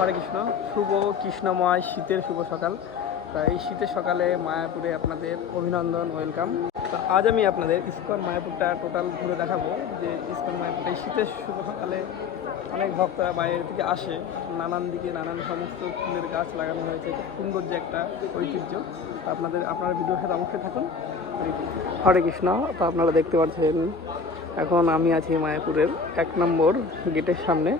হরে কৃষ্ণ। শুভ কৃষ্ণময় শীতের শুভ সকাল। তা এই শীতের সকালে মায়াপুরে আপনাদের অভিনন্দন, ওয়েলকাম। তো আজ আমি আপনাদের ইস্কন মায়াপুরটা টোটাল ঘুরে দেখাবো যে ইস্কন মায়াপুরটা এই শীতের শুভ সকালে অনেক ভক্তরা বাইরের থেকে আসে। নানান দিকে নানান সমস্ত ফুলের গাছ লাগানো হয়েছে। সুন্দর যে একটা ঐতিহ্য। আপনাদের, আপনারা ভিডিওর সাথে অবশ্যই থাকুন। হরে কৃষ্ণ। তো আপনারা দেখতে পাচ্ছেন, এখন আমি আছি মায়াপুরের এক নম্বর গেটের সামনে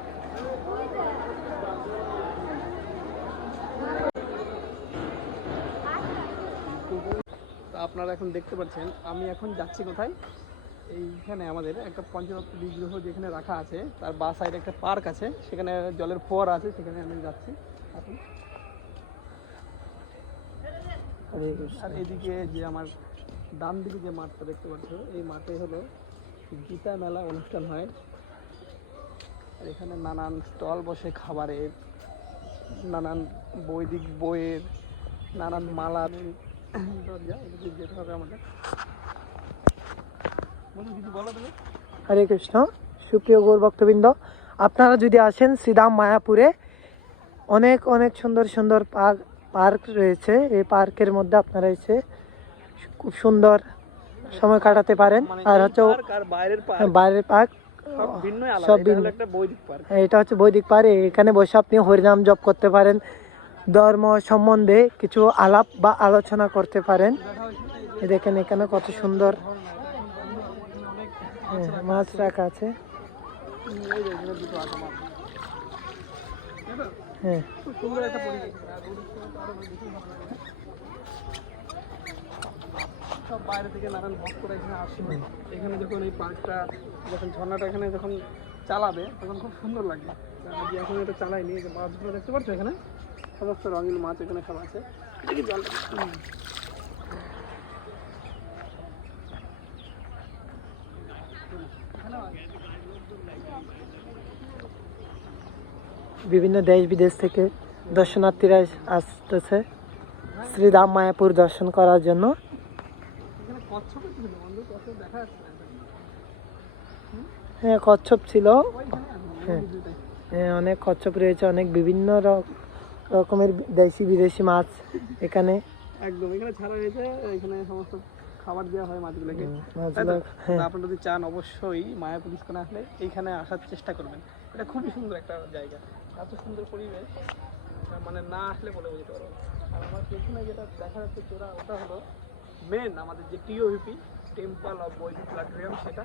তা আপনারা এখন দেখতে পাচ্ছেন আমি এখন যাচ্ছি কোথায়? এইখানে আমাদের একটা পঞ্চরত্ন বিগ্রহ যেখানে রাখা আছে তার বা সাইডে একটা পার্ক আছে সেখানে জলের ফোয়ারা আছে সেখানে আমি যাচ্ছি। এখন আর এদিকে যে আমার ডান দিকে যে মাঠটা দেখতে পাচ্ছ এই মাঠে হলো গীতা মেলা অনুষ্ঠান হয়। আর এখানে নানান স্টল বসে খাবারের নানান বৈদিক বইয়ের নানান মালা দরজা যেতে হবে আমাদের হরে কৃষ্ণ সুপ্রিয় গৌর ভক্তবৃন্দ আপনারা যদি আসেন শ্রীরাম মায়াপুরে অনেক অনেক সুন্দর সুন্দর পার্ক পার্ক রয়েছে। এই পার্কের মধ্যে আপনারা এসে খুব সুন্দর সময় কাটাতে পারেন। মানে আর হচ্ছে বাইরের পার্ক বাইরের পার্ক সব ভিন্ন। বৈদিক পার্ক। এটা হচ্ছে বৈদিক পার্ক। এখানে বসে আপনি হরিনাম জপ করতে পারেন। ধর্ম সম্বন্ধে কিছু আলাপ বা আলোচনা করতে পারেন দেখেন এখানে কত সুন্দর হ্যাঁ, মাছ রাখা আছে? হ্যাঁ। সব বাইরে থেকে নানান এখানে যখন এই যখন এখানে যখন চালাবে তখন খুব সুন্দর লাগবে এখন এটা চালায়নি যে মাছগুলো দেখতে পাচ্ছ এখানে সমস্ত রঙিন মাছ এখানে সব আছে। জল। বিভিন্ন দেশ বিদেশ থেকে দর্শনার্থীরা আসতেছে। শ্রীরাম মায়াপুর দর্শন করার জন্য। হ্যাঁ কচ্ছপ ছিল। হ্যাঁ। হ্যাঁ, অনেক কচ্ছপ রয়েছে অনেক বিভিন্ন র- রকমের দেশি বিদেশি মাছ এখানে। একদম এখানে ছাড়া হয়েছে এখানে সমস্ত খাবার দেওয়া হয় মাছগুলোকে। হ্যাঁ। আপনারা যদি চান অবশ্যই মায়াপুর ইস্কনে আসলে এইখানে আসার চেষ্টা করবেন। এটা খুবই সুন্দর একটা জায়গা। এত সুন্দর পরিবেশ মানে না আসলে বলে বুঝতে পারব আর আমার পেছনে যেটা দেখা যাচ্ছে চোরা ওটা হলো মেন আমাদের যে টিওভিপি টেম্পল অফ বৈদিক প্লাটোরিয়াম সেটা।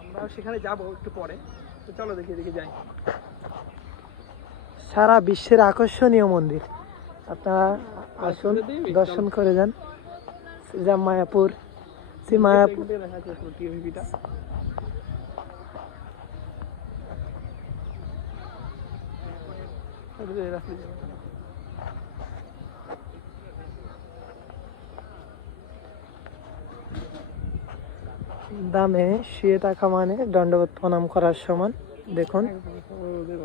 আমরা সেখানে যাব একটু পরে। তো চলো দেখি এদিকে যাই। সারা বিশ্বের আকর্ষণীয় মন্দির। আপনারা আসুন, দর্শন করে যান। শ্রীরাম মায়াপুর, শ্রী মায়াপুর। দামে শুয়ে থাকা মানে দণ্ডবোধ প্রণাম করার সমান। দেখুন। ওদের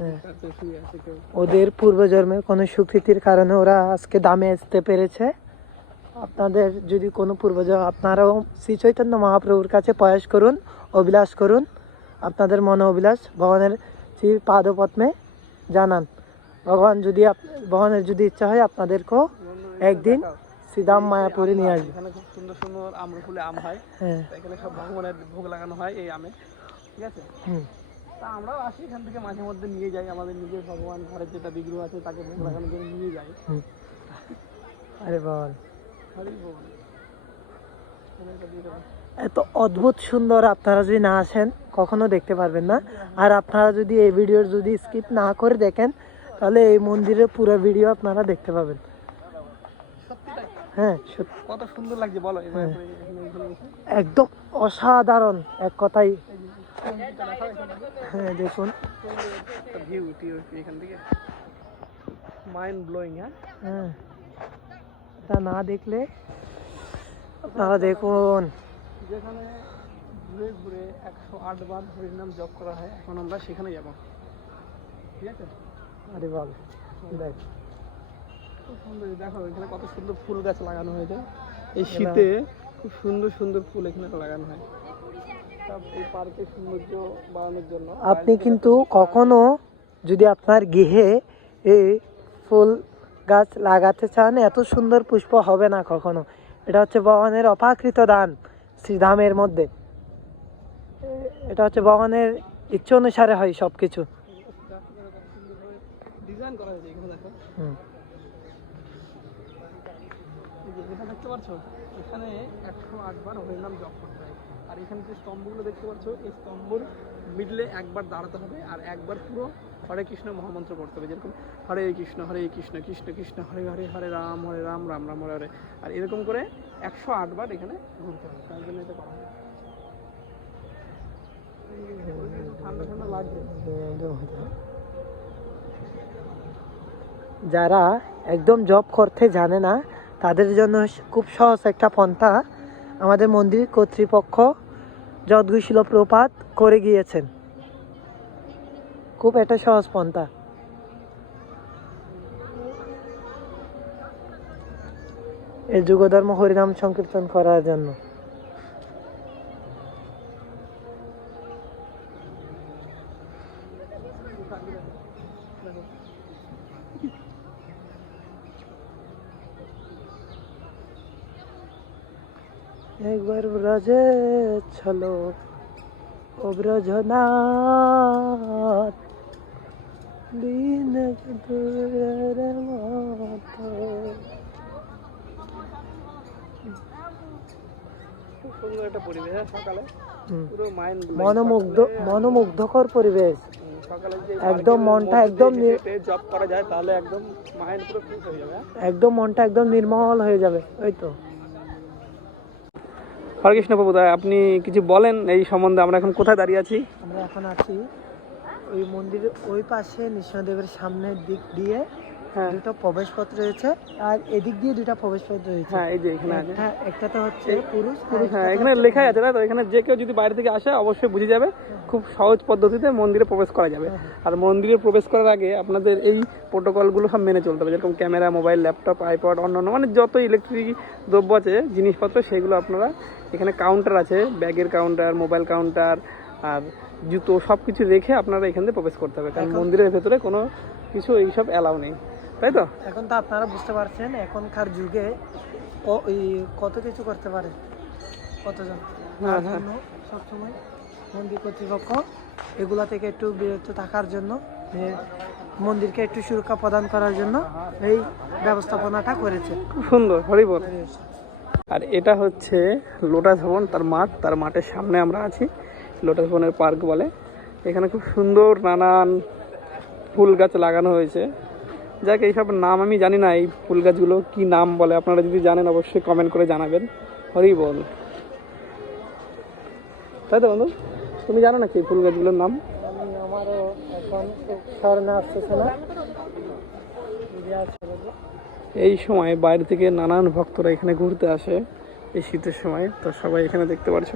হ্যাঁ। ওদের পূর্বজন্মের কোনো সুকৃতির কারণে ওরা আজকে দামে আসতে পেরেছে। আপনাদের যদি কোনো পূর্বজ আপনারাও শ্রী চৈতন্য মহাপ্রভুর কাছে প্রয়াস করুন অভিলাষ করুন। আপনাদের মনে অভিলাষ ভগবানের শ্রী পাদপদ্মে জানান। ভগবান যদি ভগবানের যদি ইচ্ছা হয় আপনাদেরকেও একদিন শ্রীদাম মায়াপুরে নিয়ে আসবে। এখানে খুব সুন্দর সুন্দর আম্র ফুলে আম হয়। হ্যাঁ। এখানে সব ভগবানের ভোগ লাগানো হয় এই আমে। ঠিক আছে? তা আমরাও আসি এখান থেকে মাঝে মধ্যে নিয়ে যাই। আমাদের নিজের ভগবান ঘরের যেটা বিগ্রহ আছে তাকে ভোগ লাগানোর জন্য নিয়ে যাই। আরে হরি বল দেবো। এত অদ্ভুত সুন্দর আপনারা যদি না আসেন কখনো দেখতে পারবেন না। আর আপনারা যদি এই ভিডিওর যদি স্কিপ না করে দেখেন তাহলে এই মন্দিরের পুরো ভিডিও আপনারা দেখতে পাবেন। হ্যাঁ কত সুন্দর লাগছে বলো। হ্যাঁ। একদম অসাধারণ এক কথাই। হ্যাঁ দেখুন। ভিউ এখান থেকে। মাইন্ড ব্লোয়িং হ্যাঁ? হ্যাঁ। তা না দেখলে আপনারা দেখুন। যেখানে ঘুরে ঘুরে একশো আট বার হরিনাম জপ করা হয় এখন আমরা সেখানে যাব। ঠিক আছে? আরে বল দেখ। খুব সুন্দর দেখো এখানে কত সুন্দর ফুল গাছ লাগানো হয়েছে। এই শীতে খুব সুন্দর সুন্দর ফুল এখানে লাগানো হয়। আপনি কিন্তু কখনো যদি আপনার গৃহে এই ফুল গাছ লাগাতে চান এত সুন্দর পুষ্প হবে না কখনো। এটা হচ্ছে ভগবানের অপাকৃত দান শ্রীধামের মধ্যে। এটা হচ্ছে ভগবানের ইচ্ছে অনুসারে হয় সব কিছু এখানে একশো আটবার হরিনাম জপ করতে হয়। আর এখানে যে স্তম্ভগুলো দেখতে পাচ্ছ, এই স্তম্ভর মিডলে একবার দাঁড়াতে হবে আর একবার পুরো হরে কৃষ্ণ মহামন্ত্র পড়তে হবে। যেরকম হরে কৃষ্ণ হরে কৃষ্ণ কৃষ্ণ কৃষ্ণ, হরে হরে হরে রাম হরে রাম রাম রাম, হরে হরে। আর এরকম করে একশো আটবার এখানে ঘুরতে হবে। তার জন্য এটা করা যারা একদম জব করতে জানে না, তাদের জন্য খুব সহজ একটা পন্থা। আমাদের মন্দির কর্তৃপক্ষ যদগুশীল প্রপাত করে গিয়েছেন। খুব একটা সহজ পন্থা। এই যুগধর্ম হরিনাম সংকীর্তন করার জন্য। একবার ব্রজে চলো ও ব্রজনাথ দিন দূরের মতো। সুন্দর একটা পরিবেশ হ্যাঁ, সকালে? পুরো মাইন্ড মনোমুগ্ধ মনোমুগ্ধকর পরিবেশ। একদম মনটা একদম জব করা যায় তাহলে একদম মাইন্ড পুরো ফ্রেশ হয়ে যাবে হ্যাঁ? একদম মনটা একদম নির্মল হয়ে যাবে ওই তো। হরে কৃষ্ণ প্রভু আপনি কিছু বলেন এই সম্বন্ধে? আমরা এখন কোথায় দাঁড়িয়ে আছি? আমরা এখন আছি ওই মন্দিরের ওই পাশে নৃসিংহদেবের সামনের দিক দিয়ে হ্যাঁ। দুটো প্রবেশপথ রয়েছে আর এদিক দিয়ে দুটো প্রবেশপথ রয়েছে। হ্যাঁ এই যে এখানে একটা একটাতে হচ্ছে পুরুষ হ্যাঁ এখানে লেখাই আছে তাই তো এখানে যে কেউ যদি বাইরে থেকে আসে অবশ্যই বুঝে যাবে। খুব সহজ পদ্ধতিতে মন্দিরে প্রবেশ করা যাবে। আর মন্দিরে প্রবেশ করার আগে আপনাদের এই প্রোটোকলগুলো সব মেনে চলতে হবে। যেরকম ক্যামেরা মোবাইল ল্যাপটপ আইপড অন্য অন্য মানে যত ইলেকট্রিক দ্রব্য আছে জিনিসপত্র সেগুলো আপনারা এখানে কাউন্টার আছে ব্যাগের কাউন্টার মোবাইল কাউন্টার আর জুতো সব কিছু রেখে আপনারা এখান থেকে প্রবেশ করতে হবে কারণ মন্দিরের ভেতরে কোনো কিছু এইসব অ্যালাউ নেই তাই তো? এখন তো আপনারা বুঝতে পারছেন এখনকার যুগে কত কিছু করতে পারে কতজন? হ্যাঁ, তার সবসময় মন্দির কর্তৃপক্ষ এগুলা থেকে একটু বিরত থাকার জন্য মন্দিরকে একটু সুরক্ষা প্রদান করার জন্য এই ব্যবস্থাপনাটা করেছে। খুব সুন্দর হরিবল। আর এটা হচ্ছে লোটাস ভবন, তার মাঠ, তার মাঠের সামনে আমরা আছি, লোটাস ভবনের পার্ক বলে। এখানে খুব সুন্দর নানান ফুল গাছ লাগানো হয়েছে। যাক, এইসব নাম আমি জানি না, এই ফুল গাছগুলো কি নাম বলে, আপনারা যদি জানেন অবশ্যই কমেন্ট করে জানাবেন। হরি বল। তাই তো বন্ধু? তুমি জানো না কি ফুল গাছগুলোর নাম? আমারও এখন আসতেছে না। এই সময় বাইরে থেকে নানান ভক্তরা এখানে ঘুরতে আসে এই শীতের সময়। তো সবাই এখানে দেখতে পারছ।